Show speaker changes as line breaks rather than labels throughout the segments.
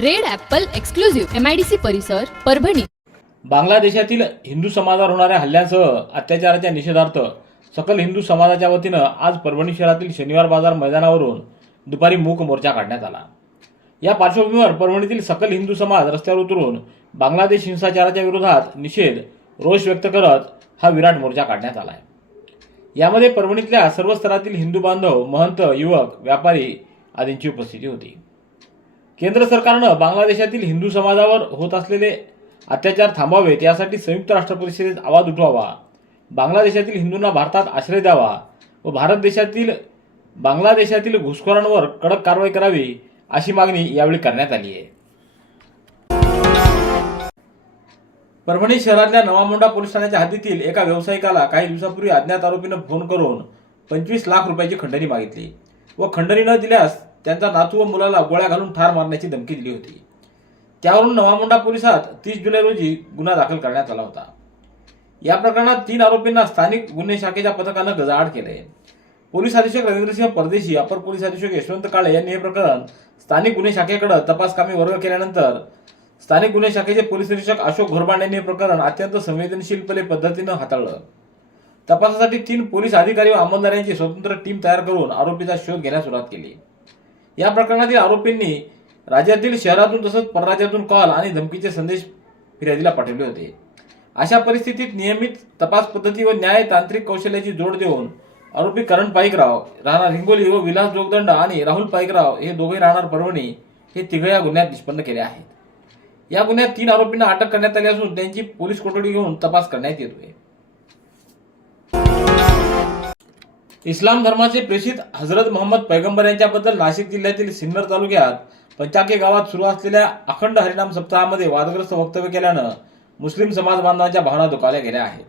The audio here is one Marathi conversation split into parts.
Red apple exclusive MIDC परिसर परभणी.
बांगलादेशातील हिंदू समाजावर होणाऱ्या हल्ल्यांसह अत्याचाराच्या निषेधार्थ सकल हिंदू समाजाच्या वतीनं आज परभणी शहरातील शनिवार बाजार मैदानावरून दुपारी मूक मोर्चा काढण्यात आला. या पार्श्वभूमीवर परभणीतील सकल हिंदू समाज रस्त्यावर उतरून बांगलादेश हिंसाचाराच्या विरोधात निषेध रोष व्यक्त करत हा विराट मोर्चा काढण्यात आला आहे यामध्ये परभणीतल्या सर्व स्तरातील हिंदू बांधव महंत युवक व्यापारी आदींची उपस्थिती होती. केंद्र सरकारनं बांगलादेशातील हिंदू समाजावर होत असलेले अत्याचार थांबावेत यासाठी संयुक्त राष्ट्र परिषदेत आवाज उठवावा. बांगलादेशातील हिंदूंना भारतात आश्रय द्यावा व भारत देशातील बांगलादेशातील घुसखोरांवर कडक कारवाई करावी अशी मागणी यावेळी करण्यात आली आहे. परभणी शहरातल्या नवामोंडा पोलीस ठाण्याच्या हद्दीतील एका व्यावसायिकाला काही दिवसापूर्वी अज्ञात आरोपीनं फोन करून पंचवीस लाख रुपयाची खंडणी मागितली व खंडणी न दिल्यास त्यांचा नातू व मुलाला गोळ्या घालून ठार मारण्याची धमकी दिली होती. त्यावरून नवामुंडा पोलिसात तीस जुलै रोजी गुन्हा दाखल करण्यात आला होता. या प्रकरणात तीन आरोपींना स्थानिक गुन्हे शाखेच्या पथकानं गजाआड केले. पोलीस अधीक्षक रवींद्रसिंह परदेशी अपर पोलीस अधीक्षक यशवंत काळे यांनी हे प्रकरण स्थानिक गुन्हे शाखेकडे तपास कामी वर्ग केल्यानंतर स्थानिक गुन्हे शाखेचे पोलीस निरीक्षक अशोक घोरबांड यांनी हे प्रकरण अत्यंत संवेदनशीलपणे पद्धतीनं हाताळलं. तपासासाठी तीन पोलीस अधिकारी व अंमलदारांची स्वतंत्र टीम तयार करून आरोपीचा शोध घेण्यास सुरुवात केली. या प्रकरणातील आरोपींनी राज्यातील शहरातून तसंच परराज्यातून कॉल आणि धमकीचे संदेश फिर्यादीला पाठवले होते. अशा परिस्थितीत नियमित तपास पद्धती व न्याय तांत्रिक कौशल्याची जोड देऊन आरोपी करण पाईकराव राहणार हिंगोली व विलास जोगदंड आणि राहुल पाईकराव हे दोघे राहणार परभणी हे तिघे या गुन्ह्यात निष्पन्न केले आहेत. या गुन्ह्यात तीन आरोपींना अटक करण्यात आली असून त्यांची पोलीस कोठडी घेऊन तपास करण्यात येतोय. इस्लाम धर्माचे प्रेषित हजरत मोहम्मद पैगंबर यांच्याबद्दल नाशिक जिल्ह्यातील सिन्नर तालुक्यात पंचाके गावात सुरू असलेल्या अखंड हरिनाम सप्ताहामध्ये वादग्रस्त वक्तव्य केल्यानं मुस्लिम समाज बांधवांच्या भावना दुखावल्या गेल्या आहेत.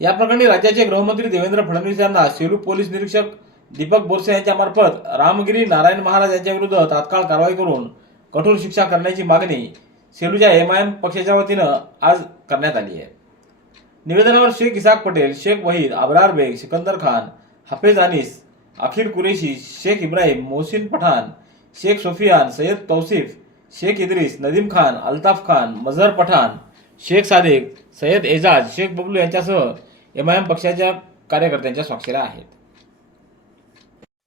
या प्रकरणी राज्याचे गृहमंत्री देवेंद्र फडणवीस यांना सेलू पोलीस निरीक्षक दीपक बोरसे यांच्यामार्फत रामगिरी नारायण महाराज यांच्या विरुद्ध तात्काळ कारवाई करून कठोर शिक्षा करण्याची मागणी सेलूच्या एम पक्षाच्या वतीनं आज करण्यात आली आहे. निवेदनावर शेख इसाक पटेल शेख वहीद आबरार बेग सिकंदर खान हाफेज अनिस अखिल कुरेशी शेख इब्राहिम मोहसिन पठाण शेख सोफियान सय्यद तौसिफ शेख इद्रिस नदीम खान अल्ताफ खान मजहर पठाण शेख सादिक सय्यद एजाज शेख बबलू यांच्यासह एमआयएम पक्षाच्या कार्यकर्त्यांच्या स्वाक्षऱ्या आहेत.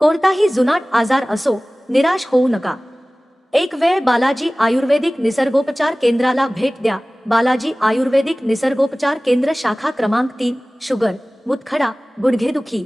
कोणताही जुनाट आजार असो निराश होऊ नका. एक वेळ बालाजी आयुर्वेदिक निसर्गोपचार केंद्राला भेट द्या. बालाजी आयुर्वेदिक निसर्गोपचार केंद्र शाखा क्रमांक तीन शुगर मुतखडा गुडघेदुखी.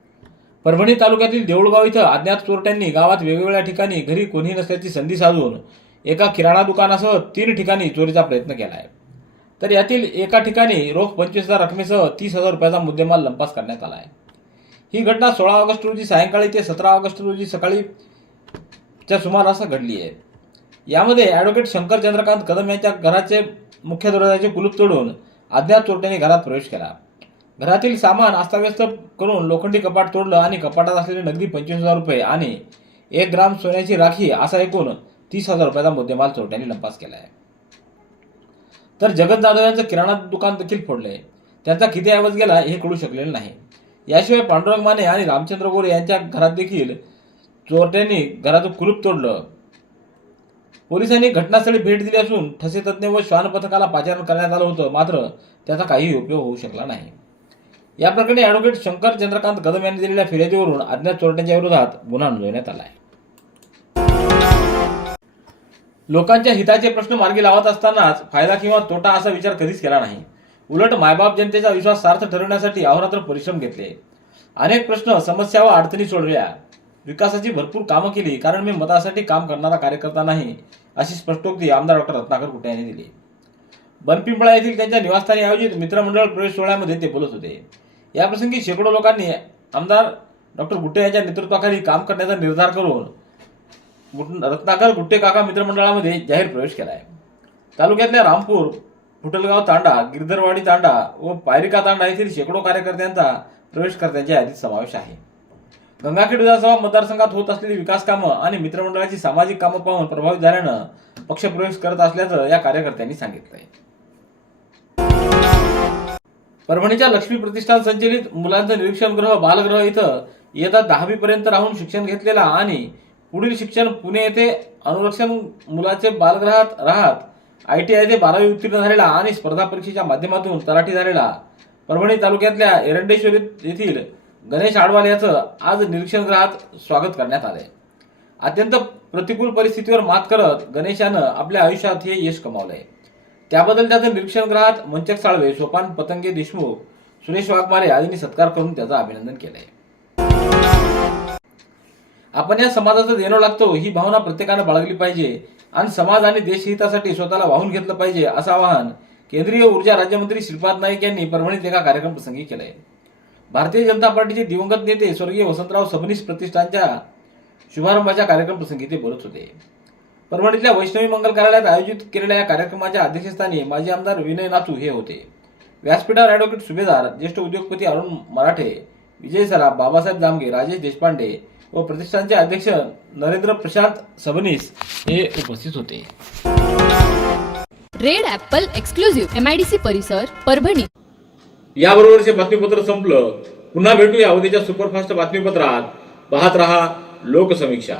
परभणी तालुक्यातील देऊळगाव इथं अज्ञात चोरट्यांनी गावात वेगवेगळ्या ठिकाणी घरी कोणी नसल्याची संधी साधून एका किराणा दुकानासह तीन ठिकाणी चोरीचा प्रयत्न केला आहे तर यातील एका ठिकाणी रोख पंचवीस हजार रकमेसह तीस हजार रुपयाचा मुद्देमाल लंपास करण्यात आला आहे ही घटना सोळा ऑगस्ट रोजी सायंकाळी ते सतरा ऑगस्ट रोजी सकाळी च्या सुमारास घडली आहे. यामध्ये ॲडव्होकेट शंकर चंद्रकांत कदम यांच्या घराचे मुख्य दरवाजाचे कुलूप तोडून अज्ञात चोरट्यांनी घरात प्रवेश केला. घरातील सामान अस्ताव्यस्त करून लोखंडी कपाट तोडलं आणि कपाटात असलेले नगदी पंचवीस हजार रुपये आणि एक ग्राम सोन्याची राखी असा एकूण तीस हजार रुपयाचा मुद्देमाल चोरट्यांनी लंपास केला आहे तर जगत जाधव यांचं किराणा दुकान देखील फोडलंय. त्यांचा किती ऐवज गेला हे कळू शकलेलं नाही. याशिवाय पांडुरंग माने आणि रामचंद्र गोरे यांच्या घरात देखील चोरट्यांनी घराचं कुलूप तोडलं. पोलिसांनी घटनास्थळी भेट दिली असून ठसे तज्ज्ञ व श्वान पथकाला पाचारण करण्यात आलं होतं मात्र त्याचा काही उपयोग होऊ शकला नाही. या प्रकरणी ॲडव्होकेट शंकर चंद्रकांत कदम यांनी दिलेल्या फिर्यादीवरून अज्ञात चोरट्यांच्या विरोधात गुन्हा नोंदवण्यात आला आहे लोकांच्या हिताचे प्रश्न मार्गी लावत असतानाच फायदा किंवा तोटा असा विचार कधीच केला नाही. उलट मायबाप जनतेचा विश्वास सार्थ ठरवण्यासाठी अहोरात्र परिश्रम घेतले. अनेक प्रश्न समस्या व अडचणी सोडवल्या विकासाची भरपूर कामं केली कारण मी मतासाठी काम करणारा कार्यकर्ता नाही अशी स्पष्टोक्ती आमदार डॉक्टर रत्नाकर कुटे यांनी दिली. बनपिंपळा येथील त्यांच्या निवासस्थानी आयोजित मित्रमंडळ प्रवेश सोहळ्यामध्ये ते बोलत होते. याप्रसंगी शेकडो लोकांनी आमदार डॉक्टर गुट्टे यांच्या नेतृत्वाखाली काम करण्याचा निर्धार करून रत्नाकर गुट्टे काका मित्रमंडळामध्ये जाहीर प्रवेश केला आहे तालुक्यातल्या रामपूर फुटलगाव तांडा गिरधरवाडी तांडा व पायरिका तांडा येथील शेकडो कार्यकर्त्यांचा प्रवेशकर्त्यांच्या यादीत समावेश आहे. गंगाखेड विधानसभा मतदारसंघात होत असलेली विकास कामं आणि मित्रमंडळाची सामाजिक कामं पाहून प्रभावित झाल्यानं पक्षप्रवेश करत असल्याचं या कार्यकर्त्यांनी सांगितलं आहे परभणीच्या लक्ष्मी प्रतिष्ठान संचलित मुलांचं निरीक्षण ग्रह बालगृह इथं येत्या दहावी पर्यंत राहून शिक्षण घेतलेला आणि पुढील शिक्षण पुणे येथे अनुरक्षण मुलाचे बालगृहात राहत आय टी आय ते बारावी उत्तीर्ण झालेला आणि स्पर्धा परीक्षेच्या माध्यमातून तलाठी झालेला. परभणी तालुक्यातल्या एरंडेश्वरी येथील गणेश आडवाल याचं आज निरीक्षण ग्रहात स्वागत करण्यात आले अत्यंत प्रतिकूल परिस्थितीवर मात करत गणेशानं आपल्या आयुष्यात हे यश कमावलंय. त्याबद्दल त्याचं निरीक्षण गृहात मंचक साळवे सोपान पतंगे देशमुख सुरेश वाघमारे आदींनी सत्कार करून त्याचं अभिनंदन केलंय. आपण या समाजाचं देणं लागतो ही भावना प्रत्येकानं बाळगली पाहिजे आणि समाज आणि देशहितासाठी स्वतःला वाहून घेतलं पाहिजे असं आवाहन केंद्रीय ऊर्जा राज्यमंत्री श्रीपाद नाईक यांनी परभणीत एका कार्यक्रम प्रसंगी केलंय. भारतीय जनता पार्टीचे दिवंगत नेते स्वर्गीय वसंतराव सबनीस प्रतिष्ठानच्या शुभारंभाच्या कार्यक्रम प्रसंगी ते बोलत होते. परभणीतल्या वैष्णवी मंगल कार्यालयात आयोजित केलेल्या या कार्यक्रमाच्या अध्यक्षस्थानी माजी आमदार विनय नातू हे होते. व्यासपीठावर ॲडव्होकेट सुभेदार ज्येष्ठ उद्योगपती अरुण मराठे विजय सराफ बाबासाहेब जामगे राजेश देशपांडे व प्रतिष्ठानचे अध्यक्ष नरेंद्र प्रशांत सबनीस हे उपस्थित होते.
Red apple exclusive M I D C परिसर परभणी.
याबरोबरचे बातमीपत्र संपलं. पुन्हा भेटूया उद्याच्या सुपरफास्ट बातमीपत्रात. पाहत रहा लोकसमीक्षा.